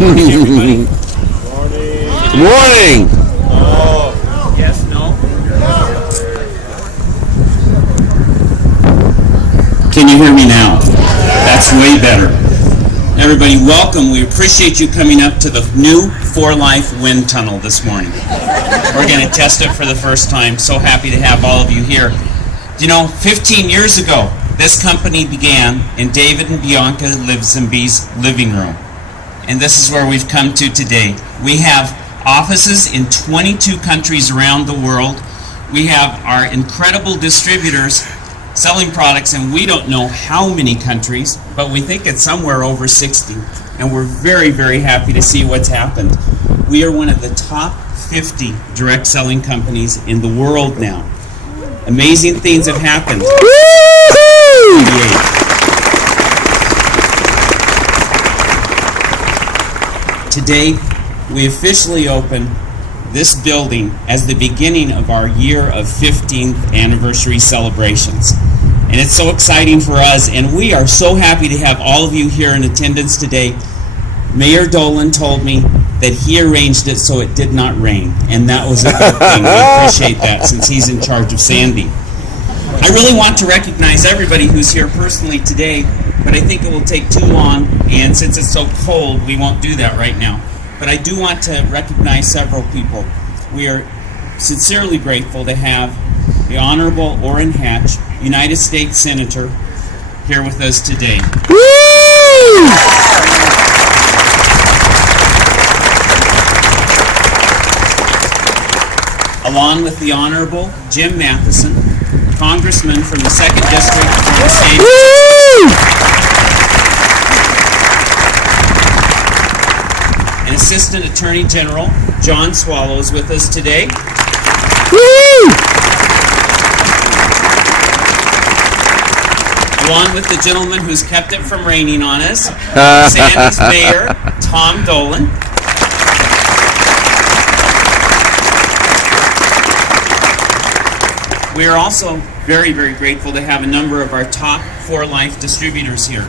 Morning. Morning. Oh. Yes, no. Can you hear me now? That's way better. Everybody, welcome. We appreciate you coming up to the new For Life wind tunnel this morning. We're going to test it for the first time. So happy to have all of you here. You know, 15 years ago, this company began in David and Bianca Livesenby's living room. And this is where we've come to today. We have offices in 22 countries around the world. We have our incredible distributors selling products in we don't know how many countries, but we think it's somewhere over 60. And we're very, very happy to see what's happened. We are one of the top 50 direct selling companies in the world now. Amazing things have happened. Today, we officially open this building as the beginning of our year of 15th anniversary celebrations. And it's so exciting for us, and we are so happy to have all of you here in attendance today. Mayor Dolan told me that he arranged it so it did not rain, and that was a good thing. We appreciate that since he's in charge of Sandy. I really want to recognize everybody who's here personally today, but I think it will take too long, and since it's so cold, we won't do that right now. But I do want to recognize several people. We are sincerely grateful to have the Honorable Orrin Hatch, United States Senator, here with us today. Woo! Along with the Honorable Jim Matheson, Congressman from the 2nd District of the state. And Assistant Attorney General John Swallows with us today. Along with the gentleman who's kept it from raining on us, Sandy's Mayor Tom Dolan. We are also very, very grateful to have a number of our top For Life distributors here.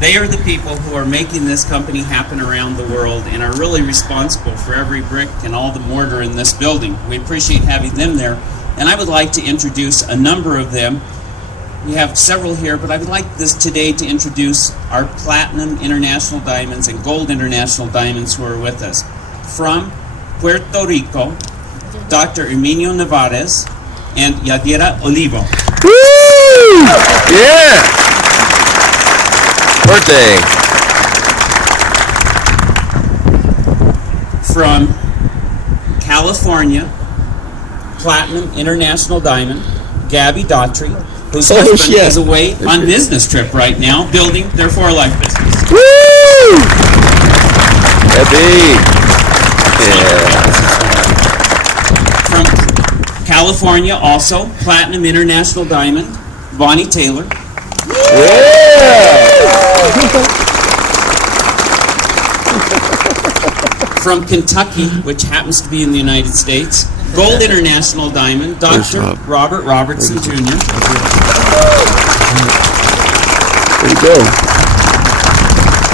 They are the people who are making this company happen around the world and are really responsible for every brick and all the mortar in this building. We appreciate having them there, and I would like to introduce a number of them. We have several here, but I would like this today to introduce our Platinum International Diamonds and Gold International Diamonds who are with us. From Puerto Rico, Dr. Herminio Nevárez and Yadira Olivo. Woo! Yeah! Birthday! From California, Platinum International Diamond, Gabriela Daughtrey, whose husband is away on business trip right now, building their For Life business. Woo! Happy! Yeah. From California, also, Platinum International Diamond, Bonnie Taylor. Yeah! From Kentucky, which happens to be in the United States, Gold International Diamond, Dr. Robert Robertson Jr. There you go.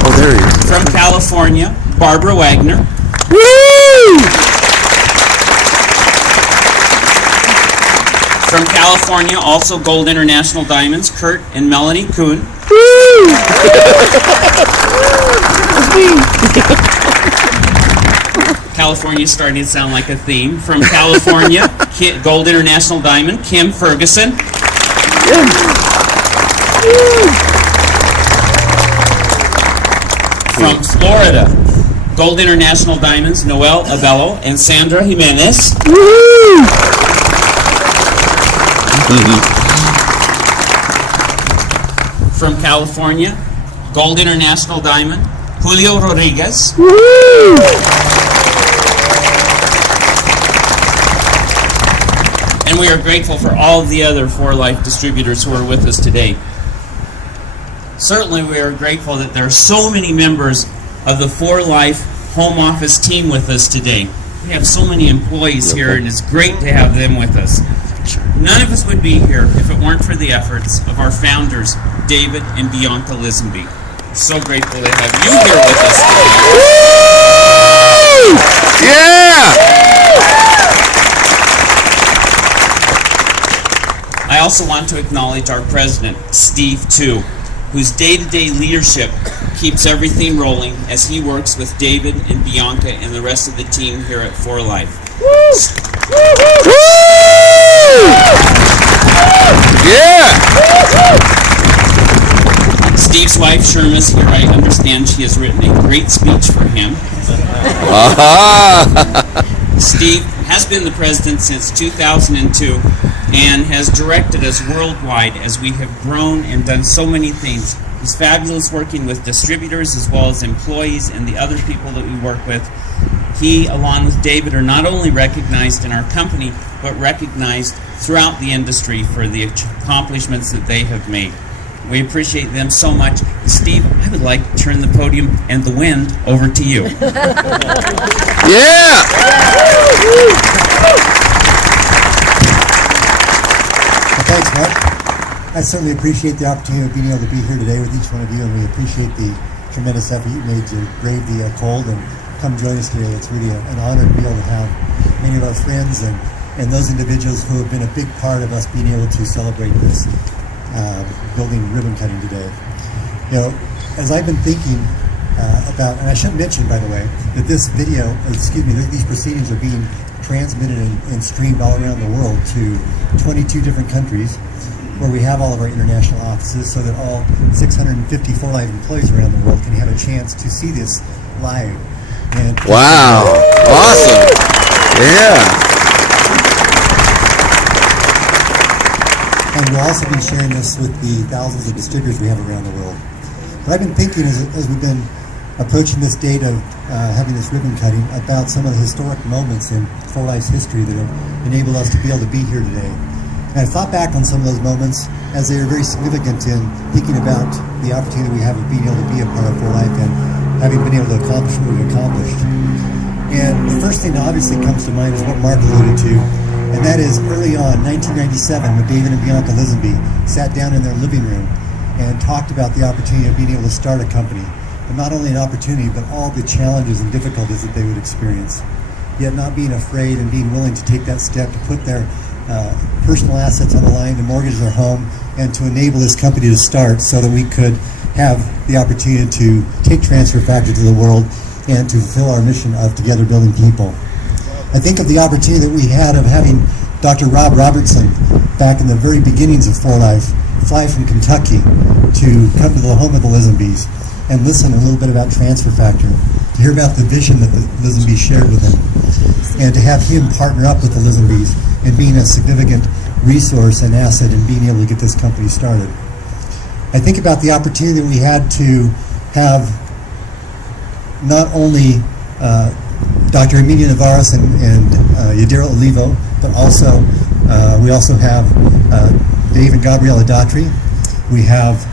Oh, there he is. From California, Barbara Wagner. Woo! From California, also Gold International Diamonds, Kurt and Melanie Kuhn. Woo! California's starting to sound like a theme. From California, Gold International Diamond, Kim Ferguson. From Florida, Gold International Diamonds, Noel, Albelo, and Sandra Jimenez. From California, Gold International Diamond, Julio Rodriguez. And we are grateful for all of the other For Life distributors who are with us today. certainly we are grateful that there are so many members of the For Life home office team with us today. We have so many employees here, and it's great to have them with us. None of us would be here if it weren't for the efforts of our founders, David and Bianca Lisenby. So grateful to have you here with us today. Yeah! I also want to acknowledge our president, Steve Tu, whose day-to-day leadership keeps everything rolling as he works with David and Bianca and the rest of the team here at For Life. Yeah! Steve's wife, Sherm, is here. I understand she has written a great speech for him. Steve has been the president since 2002 and has directed us worldwide as we have grown and done so many things. He's fabulous working with distributors as well as employees and the other people that we work with. He, along with David, are not only recognized in our company, but recognized throughout the industry for the accomplishments that they have made. We appreciate them so much. Steve, I would like to turn the podium and the wind over to you. Yeah! Thanks, Mark. I certainly appreciate the opportunity of being able to be here today with each one of you, and we appreciate the tremendous effort you made to brave the cold and come join us today. It's really an honor to be able to have many of our friends and those individuals who have been a big part of us being able to celebrate this building ribbon cutting today. You know, as I've been thinking about, and I should mention, by the way, that this video, these proceedings are being transmitted and streamed all around the world to 22 different countries where we have all of our international offices, so that all 650 For Life employees around the world can have a chance to see this live. And wow! Awesome! Yeah! And we'll also be sharing this with the thousands of distributors we have around the world. But I've been thinking as we've been approaching this date of having this ribbon cutting about some of the historic moments in For Life's history that have enabled us to be able to be here today. And I've thought back on some of those moments as they are very significant in thinking about the opportunity we have of being able to be a part of For Life and having been able to accomplish what we've accomplished. And the first thing that obviously comes to mind is what Mark alluded to, and that is early on, 1997, when David and Bianca Lisenby sat down in their living room and talked about the opportunity of being able to start a company. And not only an opportunity, but all the challenges and difficulties that they would experience. Yet not being afraid and being willing to take that step to put their personal assets on the line, to mortgage their home, and to enable this company to start so that we could have the opportunity to take Transfer Factory to the world and to fulfill our mission of together building people. I think of the opportunity that we had of having Dr. Robertson back in the very beginnings of For Life fly from Kentucky to come to the home of the Lisenbys and listen a little bit about Transfer Factory, to hear about the vision that the Lisenbys shared with him, and to have him partner up with the Lisenbys and being a significant resource and asset in being able to get this company started. I think about the opportunity that we had to have not only Dr. Herminio Nevárez and Yadira Olivo, but also we also have Dave and Gabriela Daughtrey. We have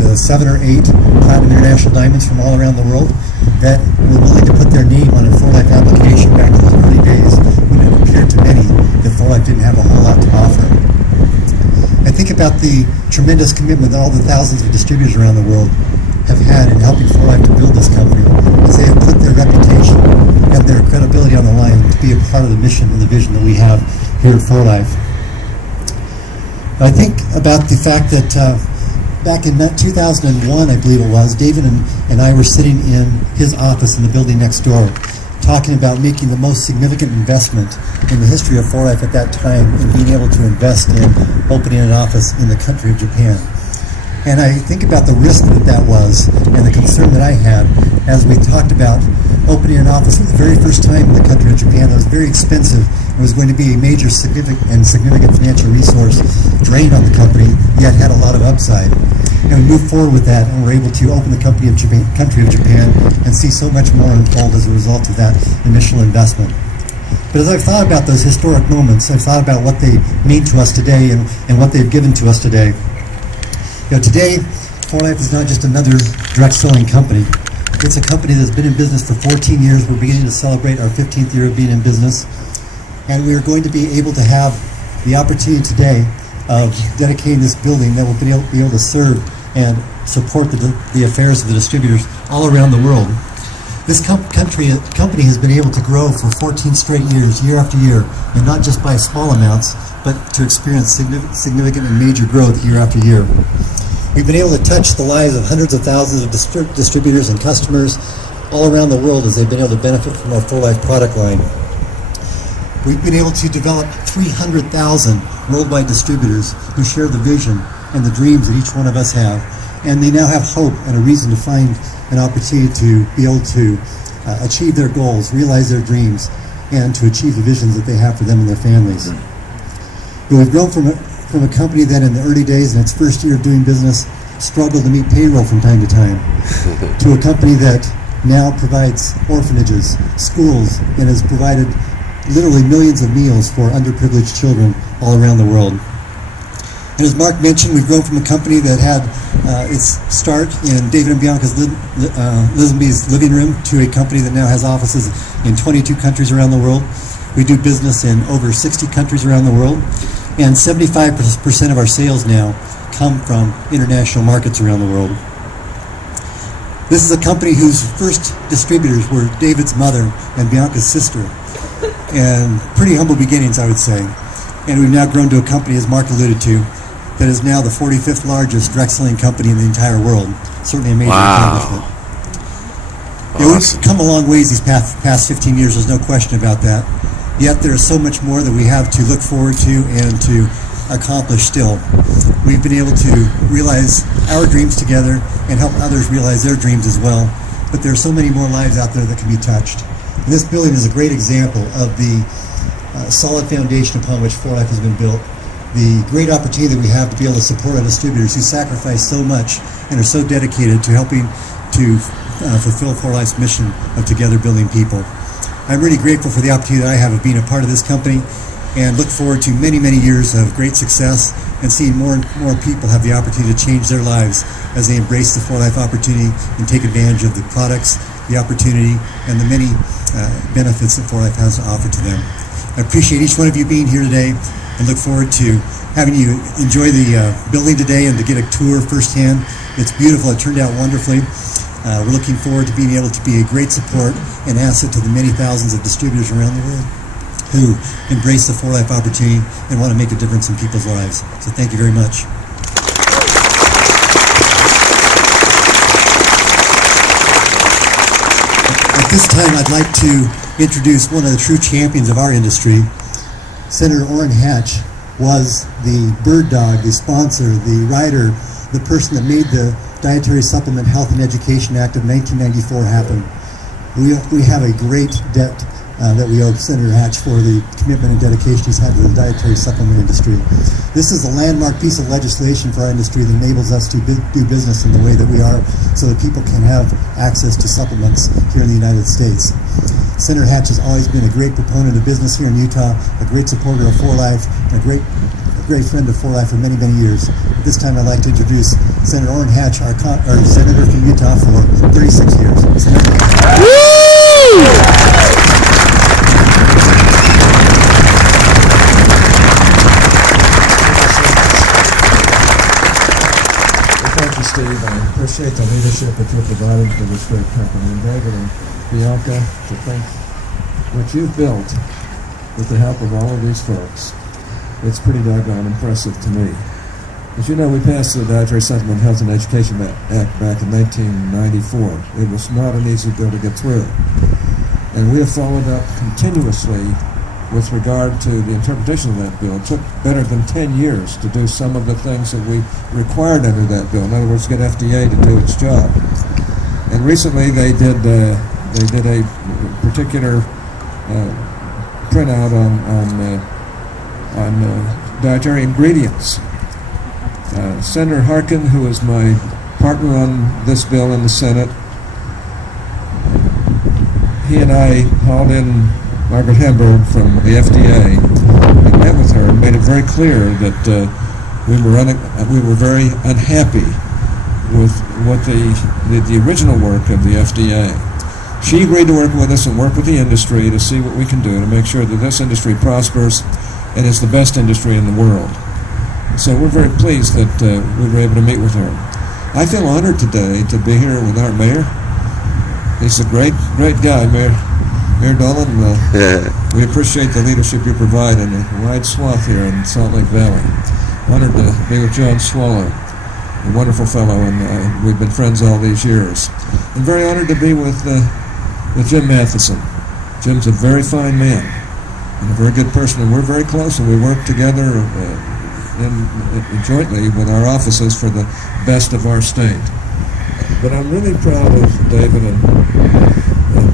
the 7 or 8 Platinum International Diamonds from all around the world that were willing to put their name on a For Life application back in those early days when it appeared to many that For Life didn't have a whole lot to offer. I think about the tremendous commitment that all the thousands of distributors around the world have had in helping For Life to build this company, as they have put their reputation and their credibility on the line to be a part of the mission and the vision that we have here at For Life. I think about the fact that back in 2001, I believe it was, David and I were sitting in his office in the building next door, talking about making the most significant investment in the history of For Life at that time in being able to invest in opening an office in the country of Japan. And I think about the risk that was and the concern that I had as we talked about opening an office for the very first time in the country of Japan. It was very expensive. It was going to be a major significant financial resource drained on the company, yet had a lot of upside. And we moved forward with that, and we're able to open the country of Japan and see so much more unfold as a result of that initial investment. But as I've thought about those historic moments, I've thought about what they mean to us today and what they've given to us today. You know, today 4Life is not just another direct selling company. It's a company that's been in business for 14 years. We're beginning to celebrate our 15th year of being in business. And we are going to be able to have the opportunity today of dedicating this building that will be able to serve and support the affairs of the distributors all around the world. This company has been able to grow for 14 straight years, year after year, and not just by small amounts, but to experience significant and major growth year after year. We've been able to touch the lives of hundreds of thousands of distributors and customers all around the world as they've been able to benefit from our 4Life product line. We've been able to develop 300,000 worldwide distributors who share the vision and the dreams that each one of us have, and they now have hope and a reason to find an opportunity to be able to achieve their goals, realize their dreams, and to achieve the visions that they have for them and their families. We've grown from a company that in the early days, in its first year of doing business, struggled to meet payroll from time to time, to a company that now provides orphanages, schools, and has provided literally millions of meals for underprivileged children all around the world. And as Mark mentioned, we've grown from a company that had its start in David and Bianca's Lisenby's living room to a company that now has offices in 22 countries around the world. We do business in over 60 countries around the world, and 75% of our sales now come from international markets around the world. This is a company whose first distributors were David's mother and Bianca's sister, and pretty humble beginnings, I would say. And we've now grown to a company, as Mark alluded to, that is now the 45th largest direct selling company in the entire world. Certainly a major accomplishment. We've come a long ways these past 15 years, there's no question about that. Yet there is so much more that we have to look forward to and to accomplish still. We've been able to realize our dreams together and help others realize their dreams as well. But there are so many more lives out there that can be touched. And this building is a great example of the solid foundation upon which 4Life has been built. The great opportunity that we have to be able to support our distributors who sacrifice so much and are so dedicated to helping to fulfill 4Life's mission of together building people. I'm really grateful for the opportunity that I have of being a part of this company and look forward to many, many years of great success and seeing more and more people have the opportunity to change their lives as they embrace the 4Life opportunity and take advantage of the products, the opportunity, and the many benefits that 4Life has to offer to them. I appreciate each one of you being here today and look forward to having you enjoy the building today and to get a tour firsthand. It's beautiful. It turned out wonderfully. We're looking forward to being able to be a great support and asset to the many thousands of distributors around the world who embrace the 4Life opportunity and want to make a difference in people's lives. So thank you very much. At this time, I'd like to introduce one of the true champions of our industry. Senator Orrin Hatch was the bird dog, the sponsor, the writer, the person that made the Dietary Supplement Health and Education Act of 1994 happen. We have a great debt that we owe Senator Hatch for the commitment and dedication he's had to the dietary supplement industry. This is a landmark piece of legislation for our industry that enables us to do business in the way that we are so that people can have access to supplements here in the United States. Senator Hatch has always been a great proponent of business here in Utah, a great supporter of 4Life, and a great friend of 4Life for many, many years. This time I'd like to introduce Senator Orrin Hatch, our senator from Utah for 36 years. Senator. Thank you, Steve. I appreciate the leadership that you're providing for this great company. And David and Bianca, to think what you've built with the help of all of these folks, it's pretty doggone impressive to me. As you know, we passed the Dietary Supplement Health and Education Act back in 1994. It was not an easy bill to get through. And we have followed up continuously with regard to the interpretation of that bill. It took better than 10 years to do some of the things that we required under that bill. In other words, get FDA to do its job. And recently they did a particular printout on dietary ingredients. Senator Harkin, who is my partner on this bill in the Senate, he and I hauled in Margaret Hamburg from the FDA and met with her and made it very clear that we were very unhappy with what the original work of the FDA. She agreed to work with us and work with the industry to see what we can do to make sure that this industry prospers and is the best industry in the world. So we're very pleased that we were able to meet with her. I feel honored today to be here with our mayor. He's a great guy, Mayor Dolan. We appreciate the leadership you provide in a wide swath here in Salt Lake Valley. Honored to be with John Swallow, a wonderful fellow, and we've been friends all these years. And very honored to be with Jim Matheson. Jim's a very fine man and a very good person, and we're very close, and we work together jointly with our offices for the best of our state. But I'm really proud of David and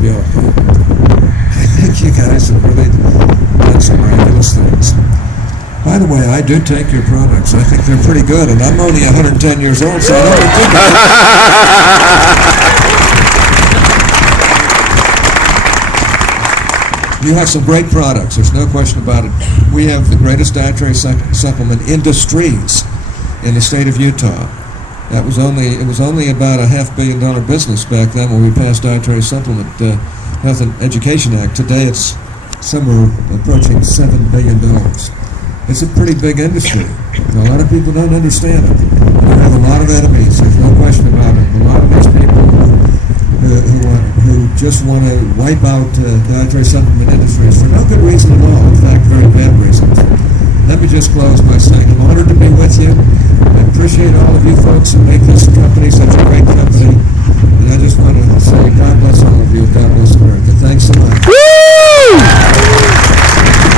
Bianca. I think you guys have really done some miraculous things. By the way, I do take your products. I think they're pretty good, and I'm only 110 years old, so I don't think you have some great products. There's no question about it. We have the greatest dietary supplement industries in the state of Utah. It was only about a $500 million business back then when we passed Dietary Supplement Health and Education Act. Today it's somewhere approaching $7 billion. It's a pretty big industry. And a lot of people don't understand it. We have a lot of enemies. There's no question about it. A lot of these people who just want to wipe out dietary supplement industries for no good reason at all. In fact, very bad reasons. Let me just close by saying I'm honored to be with you. I appreciate all of you folks who make this company such a great company. And I just want to say God bless all of you. God bless America. Thanks so much. Woo!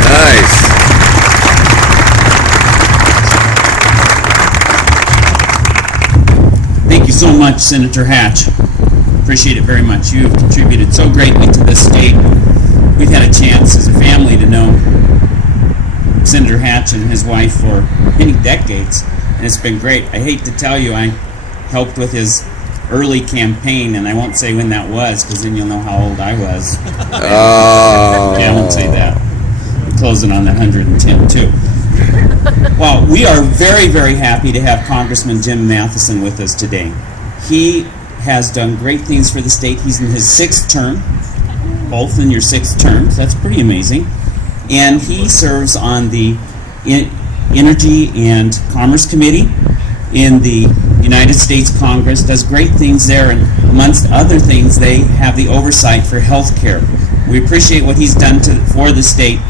Nice. Thank you so much, Senator Hatch. Appreciate it very much. You have contributed so greatly to this state. We've had a chance as a family to know Senator Hatch and his wife for many decades, and it's been great. I hate to tell you, I helped with his early campaign, and I won't say when that was, because then you'll know how old I was. Oh. Yeah, I won't say that. I'm closing on the 110 too. Well, we are very, very happy to have Congressman Jim Matheson with us today. He has done great things for the state. He's in his 6th term, both in your 6th terms. That's pretty amazing. And he serves on the Energy and Commerce Committee in the United States Congress, does great things there, and amongst other things, they have the oversight for health care. We appreciate what he's done for the state.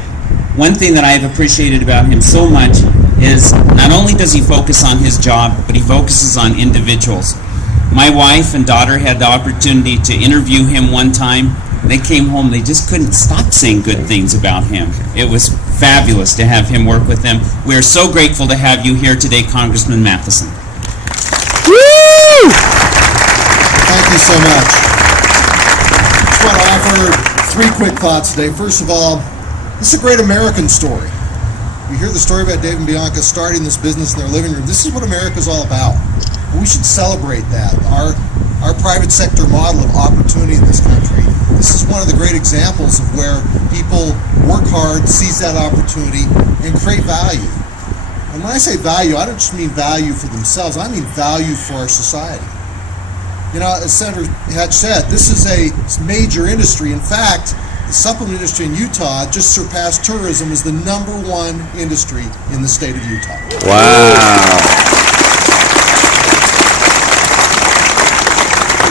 One thing that I have appreciated about him so much is not only does he focus on his job, but he focuses on individuals. My wife and daughter had the opportunity to interview him one time. They came home, they just couldn't stop saying good things about him. It was fabulous to have him work with them. We are so grateful to have you here today, Congressman Matheson. Woo! Thank you so much. I just want to offer 3 quick thoughts today. First of all, this is a great American story. You hear the story about Dave and Bianca starting this business in their living room. This is what America's all about. We should celebrate that. Our private sector model of opportunity in this country. This is one of the great examples of where people work hard, seize that opportunity, and create value. And when I say value, I don't just mean value for themselves, I mean value for our society. You know, as Senator Hatch said, this is a major industry. In fact, the supplement industry in Utah just surpassed tourism as the #1 industry in the state of Utah. Wow.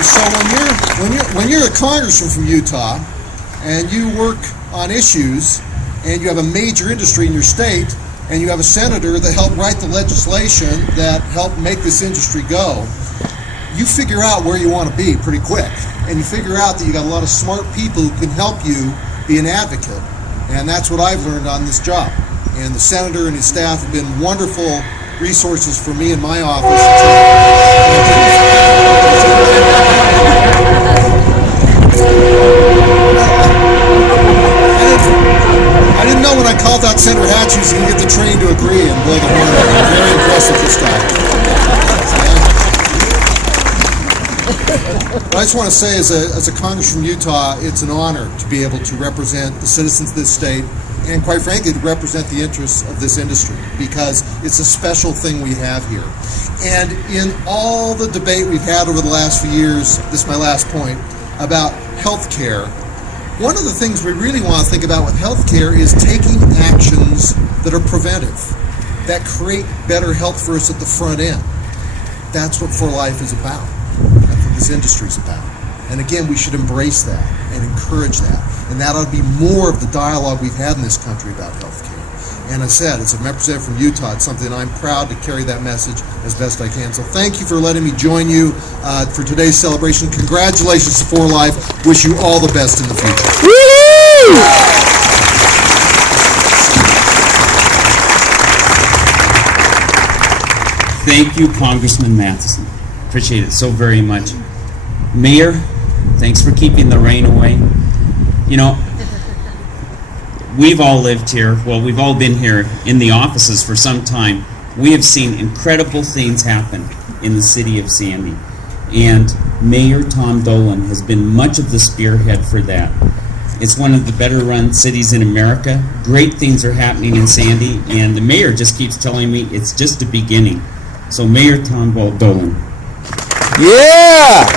So when you're a congressman from Utah and you work on issues and you have a major industry in your state and you have a senator that helped write the legislation that helped make this industry go, you figure out where you want to be pretty quick, and you figure out that you got a lot of smart people who can help you be an advocate, and that's what I've learned on this job. And the senator and his staff have been wonderful resources for me in my office. I didn't know when I called out Senator Hatch he was going to get the train to agree and blow the horn. I'm very impressed with this guy. What I just want to say, as a congressman from Utah, it's an honor to be able to represent the citizens of this state and quite frankly, to represent the interests of this industry, because it's a special thing we have here. And in all the debate we've had over the last few years, this is my last point, about healthcare, one of the things we really want to think about with healthcare is taking actions that are preventive, that create better health for us at the front end. That's what For Life is about. That's what this industry is about. And again, we should embrace that and encourage that. And that ought to be more of the dialogue we've had in this country about healthcare. And I said, as a representative from Utah, it's something I'm proud to carry that message as best I can. So thank you for letting me join you for today's celebration. Congratulations to For Life. Wish you all the best in the future. Woo! Thank you, Congressman Matheson. Appreciate it so very much. Mayor, thanks for keeping the rain away. You know, we've all lived here, well, we've all been here in the offices for some time. We have seen incredible things happen in the city of Sandy. And Mayor Tom Dolan has been much of the spearhead for that. It's one of the better run cities in America. Great things are happening in Sandy, and the mayor just keeps telling me it's just the beginning. So Mayor Tom Dolan. Yeah!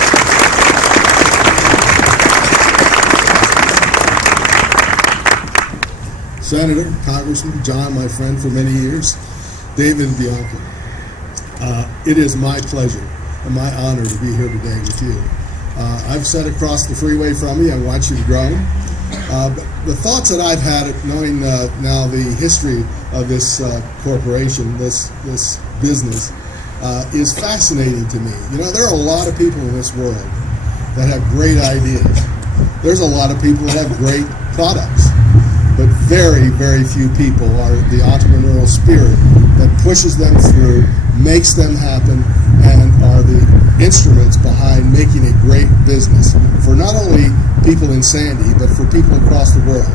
Senator, Congressman, John, my friend for many years, David and Bianca. It is my pleasure and my honor to be here today with you. I've sat across the freeway from you. I watched you grow. But the thoughts that I've had, knowing now the history of this corporation, this business, is fascinating to me. You know, there are a lot of people in this world that have great ideas. There's a lot of people that have great products. But very, very few people are the entrepreneurial spirit that pushes them through, makes them happen, and are the instruments behind making a great business for not only people in Sandy, but for people across the world.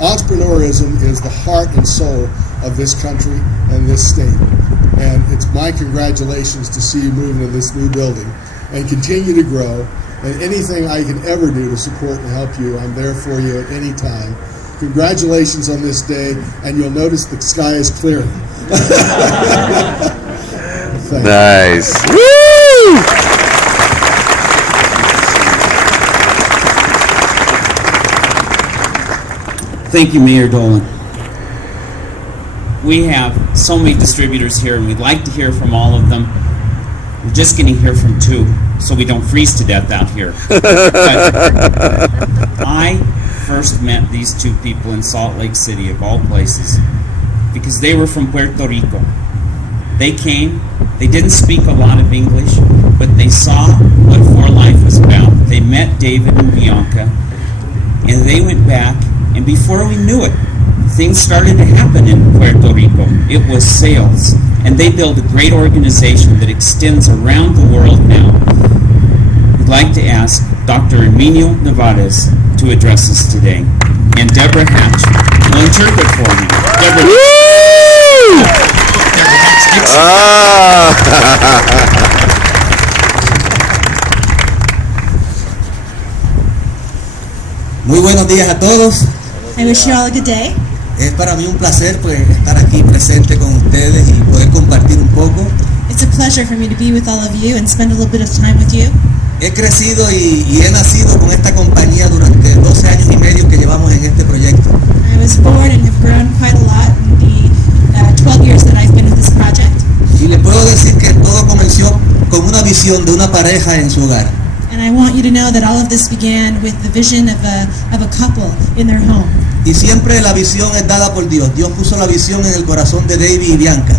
Entrepreneurism is the heart and soul of this country and this state. And it's my congratulations to see you move into this new building and continue to grow. And anything I can ever do to support and help you, I'm there for you at any time. Congratulations on this day, and you'll notice the sky is clearing. Nice. Woo! Thank you, Mayor Dolan. We have so many distributors here, and we'd like to hear from all of them. We're just going to hear from two, so we don't freeze to death out here. But I first met these two people in Salt Lake City, of all places, because they were from Puerto Rico. They came, they didn't speak a lot of English, but they saw what For Life was about. They met David and Bianca, and they went back, and before we knew it, things started to happen in Puerto Rico. It was sales, and they built a great organization that extends around the world now. I'd like to ask Dr. Herminio Nevárez to address us today, and Deborah Hatch will interpret for me. Deborah. Woo! Muy buenos días a todos. I wish you all a good day. Es para mí un placer pues estar aquí presente con ustedes y poder compartir un poco. It's a pleasure for me to be with all of you and spend a little bit of time with you. He crecido y he nacido con esta compañía durante 12 años y medio que llevamos en este proyecto. I was born and have grown quite a lot in the 12 years that I've been with this project. Y le puedo decir que todo comenzó con una visión de una pareja en su hogar. And I want you to know that all of this began with the vision of a couple in their home. Y siempre la visión es dada por Dios. Dios puso la visión en el corazón de David y Bianca.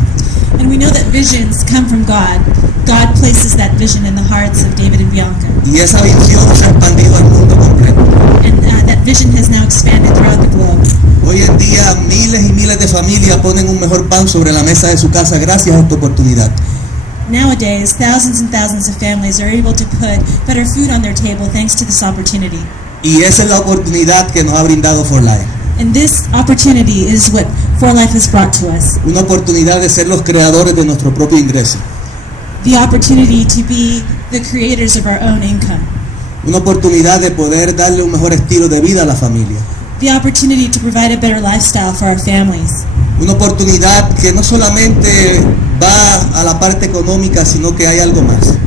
And we know that visions come from God. God places that vision in the hearts of David and Bianca. Y esa visión se ha expandido al mundo completo. And that vision has now expanded throughout the globe. Hoy en día miles y miles de familias ponen un mejor pan sobre la mesa de su casa gracias a esta oportunidad. Nowadays, thousands and thousands of families are able to put better food on their table thanks to this opportunity. Y esa es la oportunidad que nos ha brindado For Life. And this opportunity is what For Life has brought to us. Una oportunidad de ser los creadores de nuestro propio ingreso. The opportunity to be the creators of our own income. Una oportunidad de poder darle un mejor estilo de vida a la familia. the opportunity to provide a better lifestyle for our families. Una oportunidad que no solamente va a la parte económica, sino que hay algo más.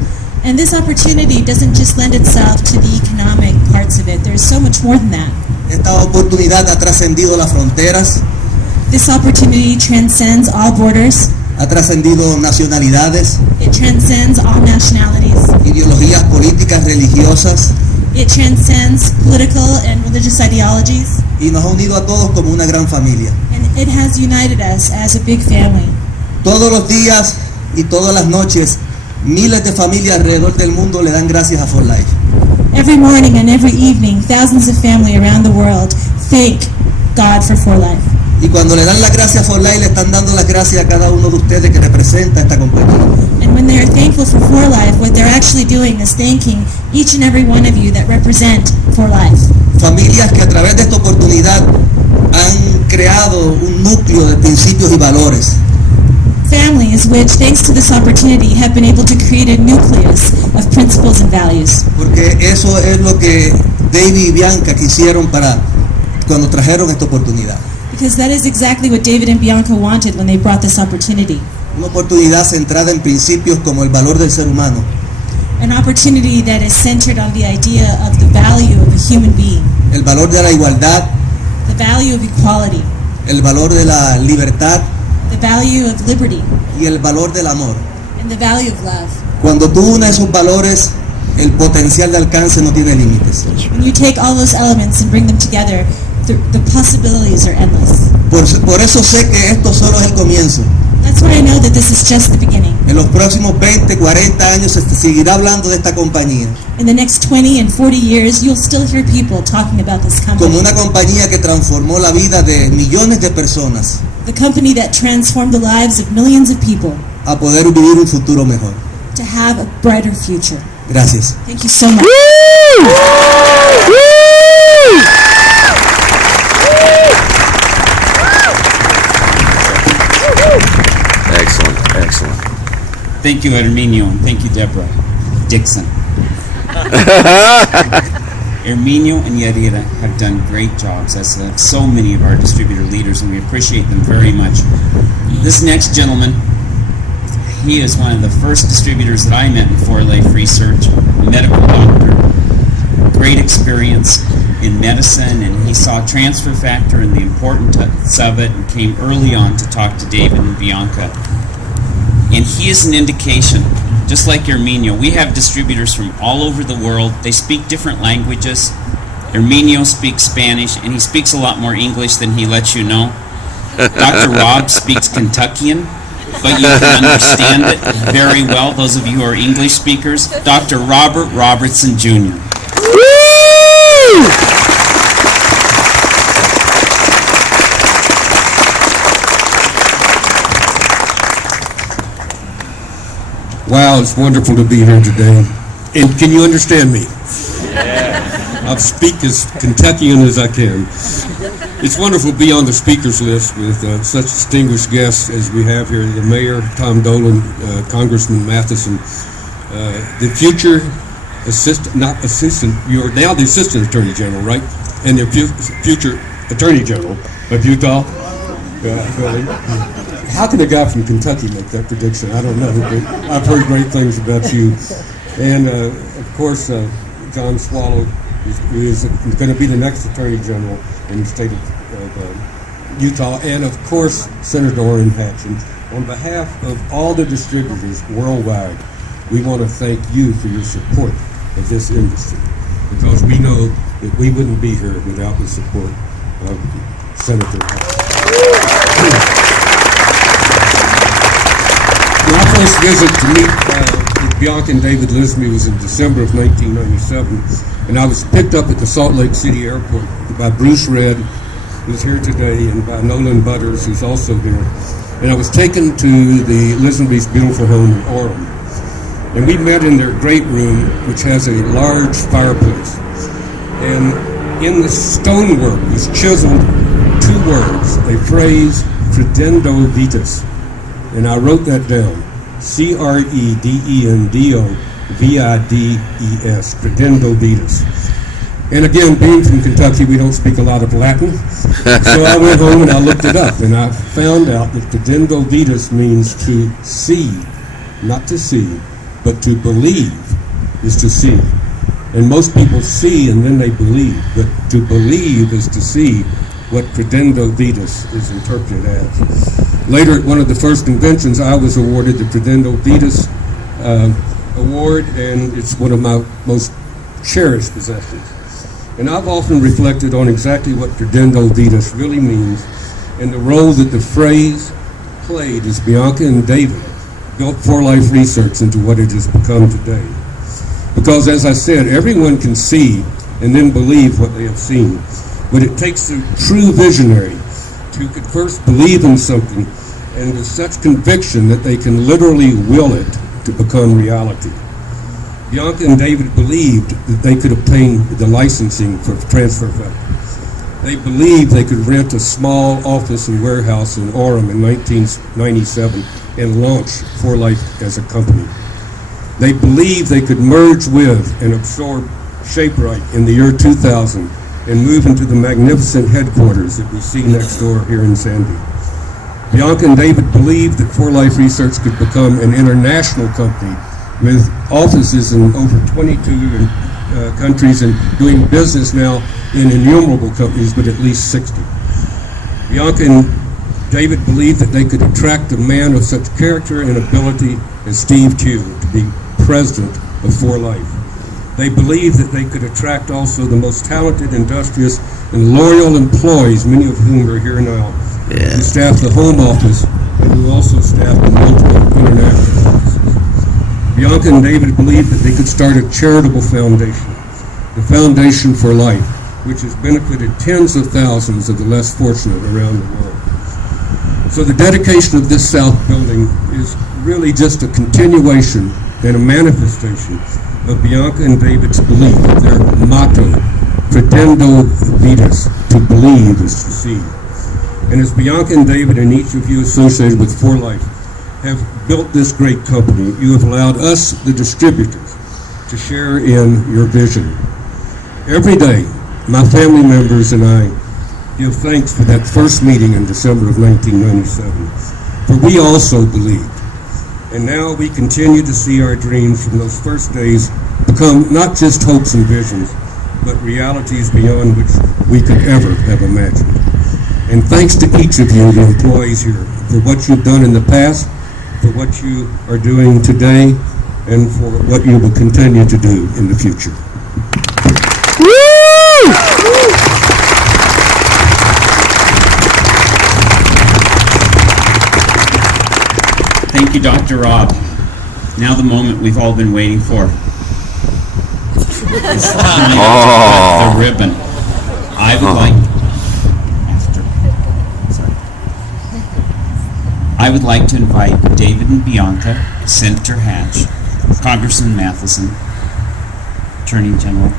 And this opportunity doesn't just lend itself to the economic parts of it. There's so much more than that. Esta oportunidad ha trascendido las fronteras, This opportunity transcends all borders. ha trascendido nacionalidades, It transcends all nationalities. ideologías políticas, religiosas, It transcends political and religious ideologies. y nos ha unido a todos como una gran familia. And it has united us as a big family. Todos los días y todas las noches, miles de familias alrededor del mundo le dan gracias a For Life. Every morning and every evening, thousands of family around the world thank God for Life. Y cuando le dan las gracias a For Life, le están dando las gracias a cada uno de ustedes que representa esta compañía. And when they're thankful for Life, what they're actually doing is thanking each and every one of you that represent Life. Familias que a través de esta oportunidad han creado un núcleo de principios y valores. Families which, thanks to this opportunity, have been able to create a nucleus of principles and values. Porque eso es lo que David y Bianca quisieron para cuando trajeron esta oportunidad. Because that is exactly what David and Bianca wanted when they brought this opportunity. Una oportunidad centrada en principios como el valor del ser humano, An opportunity that is centered on the idea of the value of a human being, el valor de la igualdad, the value of equality, el valor de la libertad the value of liberty, y el valor del amor. and the value of love. Cuando tú unes esos valores, el potencial de alcance no tiene límites. When you take all those elements and bring them together, the possibilities are endless. Por eso sé que esto solo es el comienzo. That's why I know that this is just the beginning. En los próximos 20, 40 años se seguirá hablando de esta compañía In the next 20 and 40 years, you'll still hear people talking about this como company. una compañía que transformó la vida de millones de personas The company that transformed the lives of millions of people a poder vivir un futuro mejor. to have a brighter future. Gracias. Thank you so much. Excellent, excellent. Thank you, Herminio, and thank you, Deborah Dixon. Herminio and Yadira have done great jobs, as have so many of our distributor leaders, and we appreciate them very much. This next gentleman, he is one of the first distributors that I met in For Life Research, a medical doctor, great experience in medicine, and he saw transfer factor and the importance of it, and came early on to talk to David and Bianca. And he is an indication, just like Herminio, we have distributors from all over the world. They speak different languages. Herminio speaks Spanish, and he speaks a lot more English than he lets you know. Dr. Rob speaks Kentuckian, but you can understand it very well, those of you who are English speakers. Dr. Robert Robertson, Jr. Wow, it's wonderful to be here today. And can you understand me? I'll speak as Kentuckian as I can. It's wonderful to be on the speakers list with such distinguished guests as we have here, the Mayor, Tom Dolan, Congressman Matheson, the future assistant, you're now the Assistant Attorney General, right? And the future Attorney General of Utah. How can a guy from Kentucky make that prediction? I don't know, but I've heard great things about you. And of course, John Swallow is going to be the next Attorney General in the state of Utah. And of course, Senator Orrin Hatch. And on behalf of all the distributors worldwide, we want to thank you for your support of this industry, because we know that we wouldn't be here without the support of Senator Hatch. My first visit to meet with Bianca and David Lisby was in December of 1997, and I was picked up at the Salt Lake City Airport by Bruce Red, who's here today, and by Nolan Butters, who's also here. And I was taken to the Lisby's beautiful home in Orem. And we met in their great room, which has a large fireplace. And in the stonework was chiseled two words, a phrase, credendo vitas. And I wrote that down, C-R-E-D-E-N-D-O-V-I-D-E-S, credendo vitas. And again, being from Kentucky, we don't speak a lot of Latin. So I went home and I looked it up, and I found out that credendo vitas means to see, not to see, but to believe is to see. And most people see and then they believe, but to believe is to see what credendo vitas is interpreted as. Later, at one of the first conventions, I was awarded the Credendo Vitas Award, and it's one of my most cherished possessions. And I've often reflected on exactly what Credendo Vitas really means and the role that the phrase played as Bianca and David built For Life Research into what it has become today. Because as I said, everyone can see and then believe what they have seen. But it takes a true visionary who could first believe in something and with such conviction that they can literally will it to become reality. Bianca and David believed that they could obtain the licensing for transfer factory. They believed they could rent a small office and warehouse in Orem in 1997 and launch For Life as a company. They believed they could merge with and absorb ShapeRite in the year 2000 and move into the magnificent headquarters that we see next door here in Sandy. Bianca and David believed that For Life Research could become an international company with offices in over 22 countries and doing business now in innumerable companies, but at least 60. Bianca and David believed that they could attract a man of such character and ability as Steve Q to be president of For Life. They believed that they could attract also the most talented, industrious, and loyal employees, many of whom are here now, who staff the home office and who also staff the multiple international offices. Bianca and David believed that they could start a charitable foundation, the Foundation for Life, which has benefited tens of thousands of the less fortunate around the world. So the dedication of this South building is really just a continuation and a manifestation of Bianca and David's belief, their motto, Credendo Vitas, to believe is to see. And as Bianca and David and each of you associated with For Life have built this great company, you have allowed us, the distributors, to share in your vision. Every day, my family members and I give thanks for that first meeting in December of 1997, for we also believed. And now we continue to see our dreams from those first days become not just hopes and visions, but realities beyond which we could ever have imagined. And thanks to each of you, the employees here, for what you've done in the past, for what you are doing today, and for what you will continue to do in the future. Thank you, Dr. Rob. Now the moment we've all been waiting for. The ribbon. I would like to invite David and Bianca, Senator Hatch, Congressman Matheson, Attorney General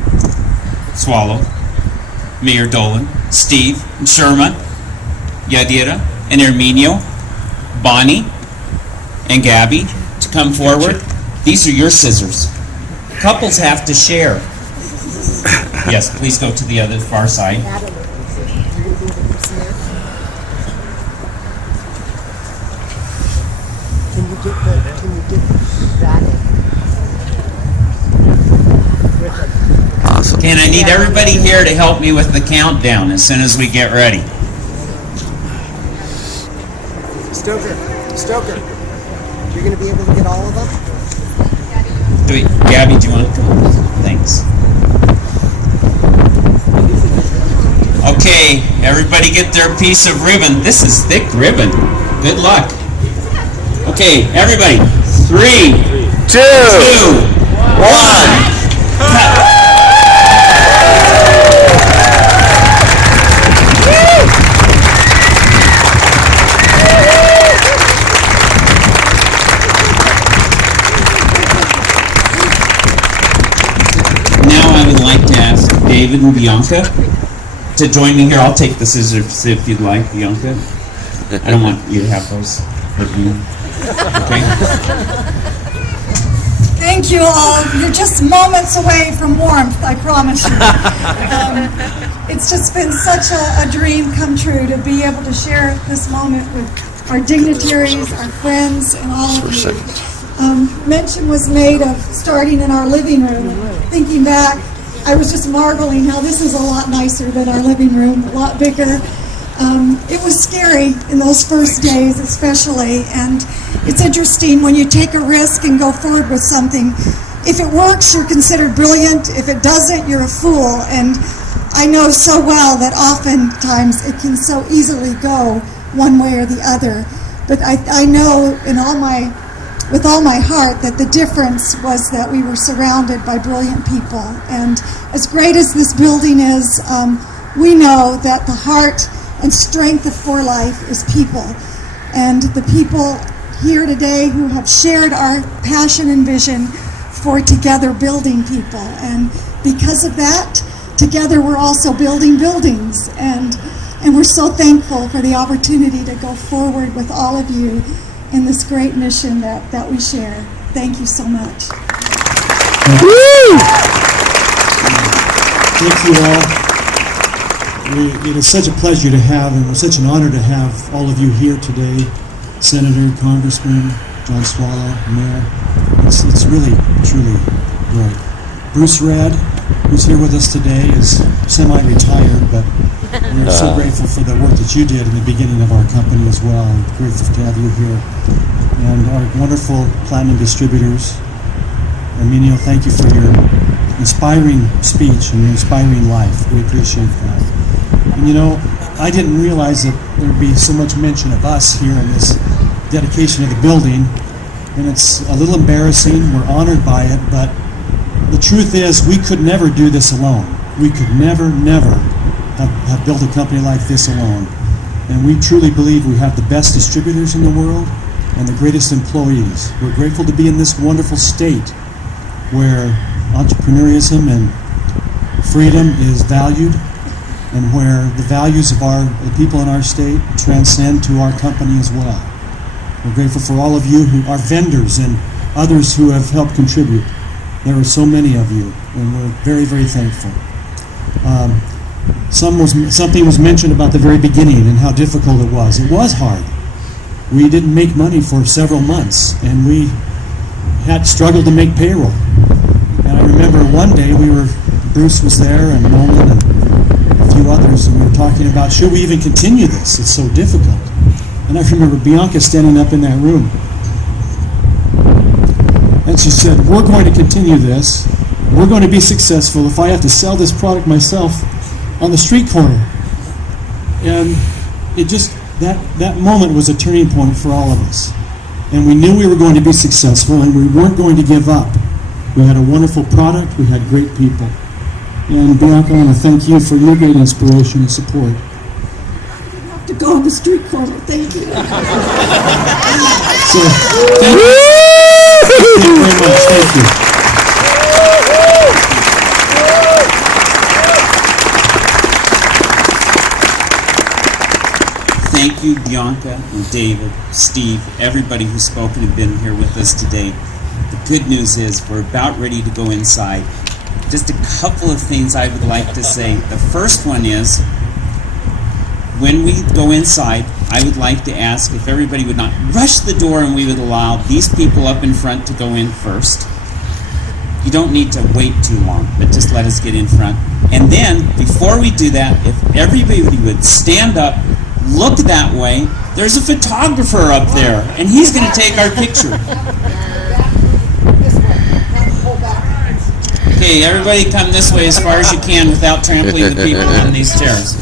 Swallow, Mayor Dolan, Steve and Sherma, Yadira and Herminio, Bonnie and Gabby to come forward. These are your scissors. Couples have to share. Yes, please go to the other far side. Can you get that in? Awesome. And I need everybody here to help me with the countdown as soon as we get ready. Stoker, you're going to be able to get all of them? Gabby, do you want to come? Thanks. Okay, everybody get their piece of ribbon. This is thick ribbon. Good luck. Okay, everybody. 3, 2, 1. Now I would like to ask David and Bianca to join me here. I'll take the scissors if you'd like, Bianca. I don't want you to have those hurt you. Okay? Thank you all. You're just moments away from warmth, I promise you. It's just been such a dream come true to be able to share this moment with our dignitaries, our friends, and all of you. Mention was made of starting in our living room. Thinking back, I was just marveling how this is a lot nicer than our living room, a lot bigger. It was scary in those first days especially, and it's interesting when you take a risk and go forward with something. If it works, you're considered brilliant. If it doesn't, you're a fool. And I know so well that oftentimes it can so easily go one way or the other. But I know with all my heart that the difference was that we were surrounded by brilliant people. And as great as this building is, we know that the heart and strength of For Life is people. And the people here today who have shared our passion and vision for together building people. And because of that, together we're also building buildings. And we're so thankful for the opportunity to go forward with all of you in this great mission that we share. Thank you so much. Thank you all. It is such a pleasure to have, and such an honor to have all of you here today. Senator, Congressman, John Swallow, Mayor. It's really, truly great. Bruce Redd, who's here with us today, is semi-retired, but we're so grateful for the work that you did in the beginning of our company as well. And grateful to have you here. And our wonderful platinum distributors. Herminio, thank you for your inspiring speech and your inspiring life. We appreciate that. And you know, I didn't realize that there'd be so much mention of us here in this dedication of the building, and it's a little embarrassing. We're honored by it, but the truth is we could never do this alone. We could never have built a company like this alone. And we truly believe we have the best distributors in the world and the greatest employees. We're grateful to be in this wonderful state where entrepreneurism and freedom is valued, and where the values of the people in our state transcend to our company as well. We're grateful for all of you who are vendors and others who have helped contribute. There are so many of you, and we're very, very thankful. Something was mentioned about the very beginning and how difficult it was. It was hard. We didn't make money for several months, and we had struggled to make payroll. And I remember one day Bruce was there, and Noel and a few others, and we were talking about, should we even continue this? It's so difficult. And I remember Bianca standing up in that room, and she said, we're going to continue this. We're going to be successful if I have to sell this product myself on the street corner. And it just, that moment was a turning point for all of us. And we knew we were going to be successful, and we weren't going to give up. We had a wonderful product, we had great people. And Bianca, I want to thank you for your great inspiration and support. To go on the street corner, thank you. So, thank you. Thank you very much, thank you. Thank you, Bianca and David, Steve, everybody who's spoken and been here with us today. The good news is we're about ready to go inside. Just a couple of things I would like to say. The first one is, when we go inside, I would like to ask if everybody would not rush the door and we would allow these people up in front to go in first. You don't need to wait too long, but just let us get in front. And then, before we do that, if everybody would stand up, look that way, there's a photographer up there, and he's going to take our picture. Okay, everybody come this way as far as you can without trampling the people on these chairs.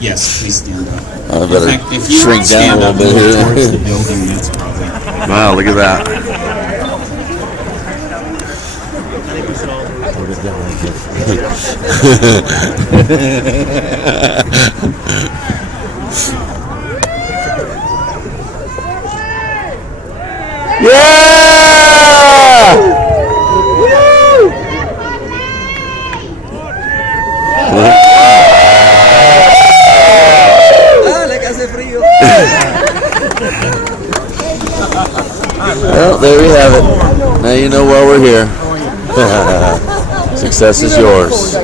Yes, please stand up. I better In fact, if you shrink down stand a up little bit more towards here. the building, that's probably... Wow, look at that. Dale, que hace frío. Well, there we have it. Now you know why we're here. Success is yours.